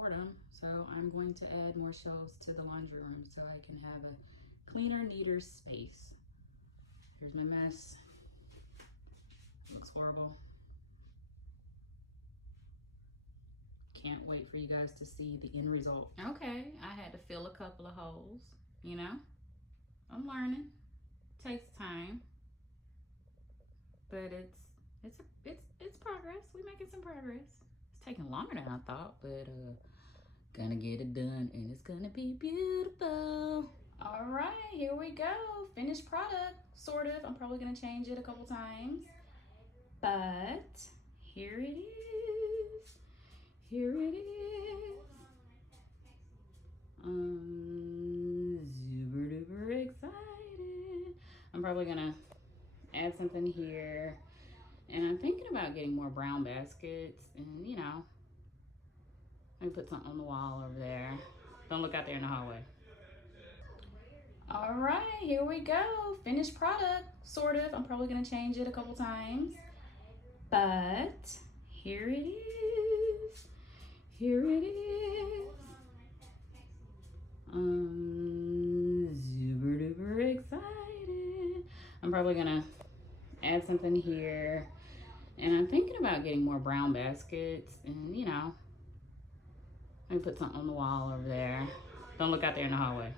boredom. So I'm going to add more shelves to the laundry room so I can have a cleaner, neater space. Here's my mess. Looks horrible. Can't wait for you guys to see the end result. Okay, I had to fill a couple of holes, you know. I'm learning. Takes time. But it's progress. We're making some progress. It's taking longer than I thought, but gonna get it done and it's gonna be beautiful. All right, here we go. Finished product, sort of. I'm probably gonna change it a couple times, but here it is. Here it is. Super duper excited. I'm probably gonna add something here. And I'm thinking about getting more brown baskets and, you know, maybe put something on the wall over there. Don't look out there in the hallway. All right, here we go. Finished product, sort of. I'm probably gonna change it a couple times, but here it is. Here it is. Super duper excited. I'm probably gonna add something here. And I'm thinking about getting more brown baskets and, you know, maybe put something on the wall over there. Don't look out there in the hallway.